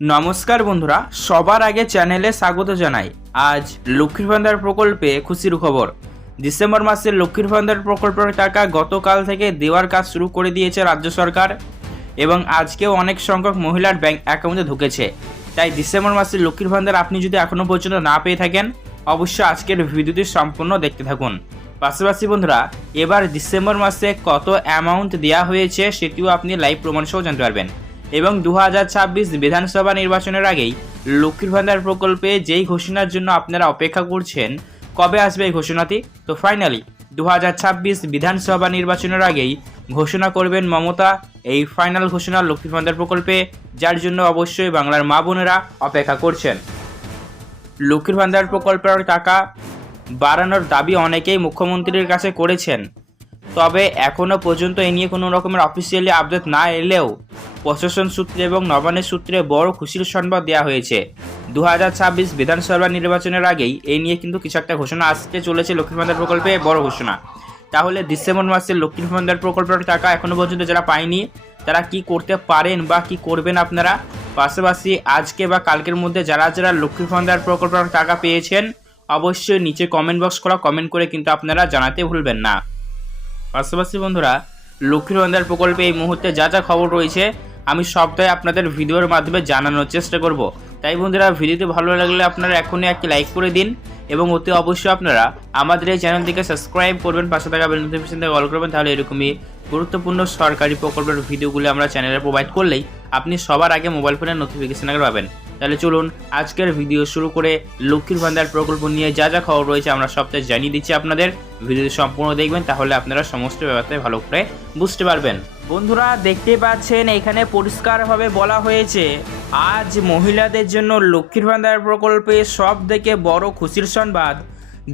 নমস্কার বন্ধুরা, সবার আগে চ্যানেলে স্বাগত জানাই। আজ লক্ষ্মীর ভান্ডার প্রকল্পে খুশির খবর। ডিসেম্বর মাসে লক্ষ্মীর ভান্ডার প্রকল্পের টাকা গতকাল থেকে দেওয়ার কাজ শুরু করে দিয়েছে রাজ্য সরকার এবং আজকেও অনেক সংখ্যক মহিলার ব্যাংক অ্যাকাউন্টে ঢুকেছে। তাই ডিসেম্বর মাসে লক্ষ্মীর ভান্ডার আপনি যদি এখনও পর্যন্ত না পেয়ে থাকেন, অবশ্যই আজকের ভিডিওটি সম্পূর্ণ দেখতে থাকুন। পাশাপাশি বন্ধুরা, এবার ডিসেম্বর মাসে কত অ্যামাউন্ট দেওয়া হয়েছে সেটিও আপনি লাইভ প্রমাণ সহ জানতে পারবেন। এবং দু হাজার ছাব্বিশ বিধানসভা নির্বাচনের আগেই লক্ষ্মীর ভান্ডার প্রকল্পে যেই ঘোষণার জন্য আপনারা অপেক্ষা করছেন, কবে আসবে এই ঘোষণাটি? তো ফাইনালি দু হাজার ছাব্বিশ বিধানসভা নির্বাচনের আগেই ঘোষণা করবেন মমতা, এই ফাইনাল ঘোষণা লক্ষ্মীর ভান্ডার প্রকল্পে, যার জন্য অবশ্যই বাংলার মা বোনেরা অপেক্ষা করছেন। লক্ষ্মীর ভান্ডার প্রকল্পের টাকা বাড়ানোর দাবি অনেকেই মুখ্যমন্ত্রীর কাছে করেছেন। তবে এখনও পর্যন্ত এ নিয়ে কোনো রকমের অফিসিয়ালি আপডেট না এলেও প্রশাসন সূত্রে এবং নবান্নের সূত্রে বড় খুশির সংবাদ দেওয়া হয়েছে। দু হাজার ছাব্বিশ বিধানসভা নির্বাচনের আগেই এই নিয়ে কিন্তু কিছু একটা ঘোষণা আসতে চলেছে লক্ষ্মীর ভান্ডার প্রকল্পে বড় ঘোষণা। তাহলে ডিসেম্বর মাসে লক্ষ্মীর ভান্ডার প্রকল্পের টাকা এখনও পর্যন্ত যারা পায়নি, তারা কি করতে পারেন বা কি করবেন আপনারা? পাশাপাশি আজকে বা কালকের মধ্যে যারা যারা লক্ষ্মীর ভান্ডার প্রকল্পের টাকা পেয়েছেন, অবশ্যই নিচে কমেন্ট বক্স করা কমেন্ট করে কিন্তু আপনারা জানাতে ভুলবেন না। পাশাপাশি বন্ধুরা লক্ষ্মীর ভান্ডার প্রকল্পে এই মুহূর্তে যা যা খবর রয়েছে, আমি সবটাই আপনাদের ভিডিওর মাধ্যমে জানানোর চেষ্টা করব। তাই বন্ধুরা, ভিডিওটি ভালো লাগলে আপনারা এখনই একটি লাইক করে দিন এবং অতি অবশ্যই আপনারা আমাদের এই চ্যানেলটিকে সাবস্ক্রাইব করবেন, পাশে থাকা বেল নোটিফিকেশন থেকে অল করবেন, তাহলে এরকমই গুরুত্বপূর্ণ সরকারি প্রকল্পের ভিডিওগুলো আমরা চ্যানেলে প্রোভাইড করলেই আপনি সবার আগে মোবাইল ফোনের নোটিফিকেশন আগে পাবেন। তাহলে চলুন আজকের ভিডিও শুরু করে লক্ষ্মীর ভান্ডার প্রকল্প নিয়ে যা যা খবর রয়েছে আমরা সবটাই জানিয়ে দিচ্ছি আপনাদের। ভিডিওটি সম্পূর্ণ দেখবেন, তাহলে আপনারা সমস্ত ব্যাপারটাই ভালো করে বুঝতে পারবেন। বন্ধুরা দেখতে পাচ্ছেন, এখানে পরিষ্কারভাবে বলা হয়েছে, আজ মহিলাদের জন্য লক্ষ্মীর ভান্ডার প্রকল্পে সব থেকে বড় খুশির সংবাদ।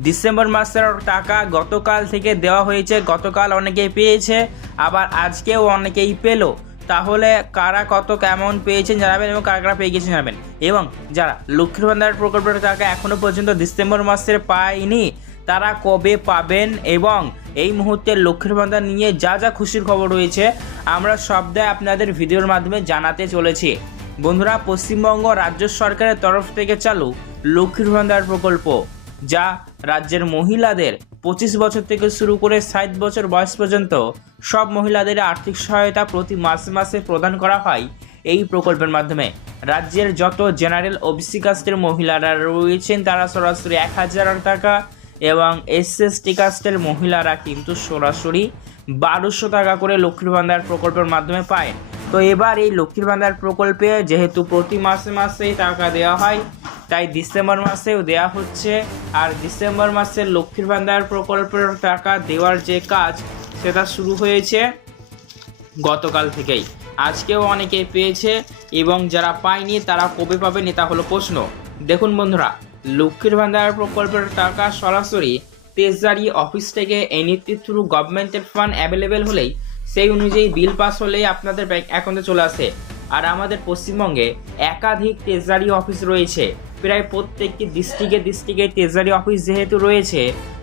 ডিসেম্বর মাসের টাকা গতকাল থেকে দেওয়া হয়েছে, গতকাল অনেকেই পেয়েছে, আবার আজকেও অনেকেই পেল। তাহলে কারা কত কেমন পেয়েছেন জানাবেন এবং কারা কারা পেয়ে গেছেন জানাবেন। এবং যারা লক্ষ্মীর ভান্ডার প্রকল্পের টাকা এখনও পর্যন্ত ডিসেম্বর মাসের পায়নি। তারা কবে পাবেন এবং এই মুহূর্তে লক্ষ্মীর ভান্ডার নিয়ে যা যা খুশির খবর রয়েছে, আমরা সবটাই আপনাদের ভিডিওর মাধ্যমে জানাতে চলেছি। বন্ধুরা, পশ্চিমবঙ্গ রাজ্য সরকারের তরফ থেকে চালু লক্ষ্মীর ভান্ডার প্রকল্প, যা রাজ্যের মহিলাদের পঁচিশ বছর থেকে শুরু করে ষাট বছর বয়স পর্যন্ত সব মহিলাদের আর্থিক সহায়তা প্রতি মাসে মাসে প্রদান করা হয় এই প্রকল্পের মাধ্যমে। রাজ্যের যত জেনারেল ওবিসি কাস্টের মহিলারা রয়েছেন, তারা সরাসরি এক হাজার টাকা এবং এস এস এসএসটি কাস্টের মহিলারা কিন্তু সরাসরি বারোশো টাকা করে লক্ষ্মীর ভান্ডার প্রকল্পের মাধ্যমে পায়। তো এবার এই লক্ষ্মীর ভান্ডার প্রকল্পে যেহেতু প্রতি মাসে মাসেই টাকা দেওয়া হয় তাই ডিসেম্বর মাসেও দেওয়া হচ্ছে। আর ডিসেম্বর মাসে লক্ষ্মীর ভান্ডার প্রকল্পের টাকা দেওয়ার যে কাজ, সেটা শুরু হয়েছে গতকাল থেকেই। আজকেও অনেকে পেয়েছে এবং যারা পায়নি, তারা কবে পাবেন এটা হলো প্রশ্ন। দেখুন বন্ধুরা, লক্ষ্মীর ভান্ডার প্রকল্পের টাকা সরাসরি তেজদারি অফিস থেকে এনইপি থ্রু গভর্নমেন্টের ফান্ড অ্যাভেলেবেল হলেই সেই অনুযায়ী বিল পাস হলেই আপনাদের ব্যাংক অ্যাকাউন্টে চলে আসে। আর আমাদের পশ্চিমবঙ্গে একাধিক তেজদারি অফিস রয়েছে। প্রায় প্রত্যেকটি ডিস্ট্রিক্টে ডিস্ট্রিক্টে ট্রেজারি অফিস যেহেতু রয়েছে,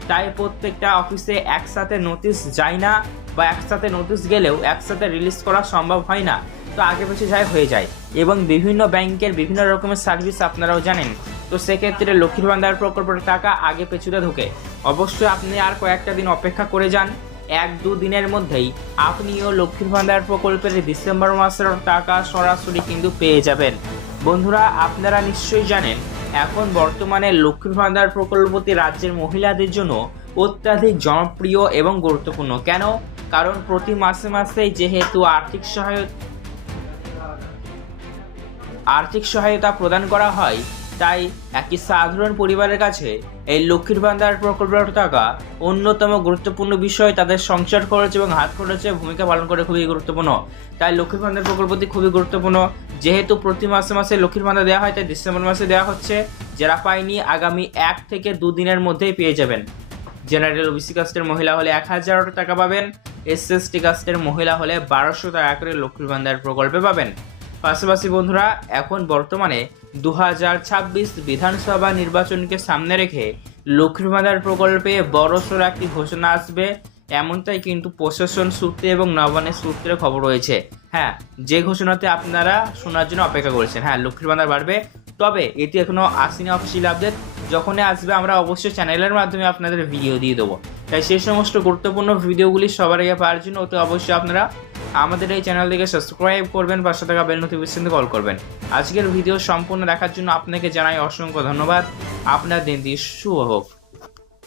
তাই প্রত্যেকটা অফিসে একসাথে নোটিশ যায় না বা একসাথে নোটিশ গেলেও একসাথে রিলিজ করা সম্ভব হয় না। তো আগে পিছু যাই, হয়ে যায়। এবং বিভিন্ন ব্যাংকের বিভিন্ন রকমের সার্ভিস আপনারাও জানেন। তো সেক্ষেত্রে লক্ষ্মীর ভান্ডার প্রকল্পের টাকা আগে পেছুতে ঢোকে। অবশ্যই আপনি আর কয়েকটা দিন অপেক্ষা করে যান। এক দু দিনের মধ্যেই আপনিও লক্ষ্মীর ভান্ডার প্রকল্পের ডিসেম্বর মাসের টাকা সরাসরি কিন্তু পেয়ে যাবেন। বন্ধুরা, আপনারা নিশ্চয়ই জানেন, এখন বর্তমানে লক্ষ্মীর ভান্ডার প্রকল্পটি রাজ্যের মহিলাদের জন্য অত্যাধিক জনপ্রিয় এবং গুরুত্বপূর্ণ। কেন? কারণ প্রতি মাসে মাসে যেহেতু আর্থিক সহায়তা আর্থিক সহায়তা প্রদান করা হয়, তাই একটি সাধারণ পরিবারের কাছে এই লক্ষ্মীর ভান্ডার প্রকল্পের টাকা অন্যতম গুরুত্বপূর্ণ বিষয়। তাদের সংসার খরচ এবং হাত খরচে ভূমিকা পালন করে খুবই গুরুত্বপূর্ণ। তাই লক্ষ্মীর ভান্ডার প্রকল্পটি খুবই গুরুত্বপূর্ণ। যেহেতু প্রতি মাসে মাসে লক্ষ্মীর ভান্ডার দেওয়া হয়, তাই ডিসেম্বর মাসে দেওয়া হচ্ছে। যারা পায়নি, আগামী এক থেকে দুদিনের মধ্যেই পেয়ে যাবেন। জেনারেল ওবিসি কাস্টের মহিলা হলে এক হাজার টাকা পাবেন। এস এসএসটি কাস্টের মহিলা হলে বারোশো টাকা করে লক্ষ্মীর ভান্ডার প্রকল্পে পাবেন। পাশাপাশি বন্ধুরা, এখন বর্তমানে দু হাজার ছাব্বিশ বিধানসভা নির্বাচনকে সামনে রেখে লক্ষ্মীর ভান্ডার প্রকল্পে বড়সড় একটি ঘোষণা আসবে। এমনটাই কিন্তু প্রশাসন সূত্রে এবং নবানের সূত্রে খবর রয়েছে। হ্যাঁ যে ঘোষণাতে আপনারা শোনার জন্য অপেক্ষা করছেন। হ্যাঁ লক্ষ্মীর ভান্ডার বাড়বে। তবে এটি এখনও আসেনি অফিসিয়াল আপডেট যখনই আসবে, আমরা অবশ্যই চ্যানেলের মাধ্যমে আপনাদের ভিডিও দিয়ে দেবো। তাই সেই সমস্ত গুরুত্বপূর্ণ ভিডিওগুলি সবার আগে পাওয়ার জন্য অতি অবশ্যই আপনারা আমাদের এই চ্যানেলটিকে সাবস্ক্রাইব করবেন, পাশে থাকা বেল নোটিফিকেশনতে কল করবেন। আজকের ভিডিও সম্পূর্ণ দেখার জন্য আপনাকে জানাই অসংখ্য ধন্যবাদ। আপনার দিনটি শুভ হোক।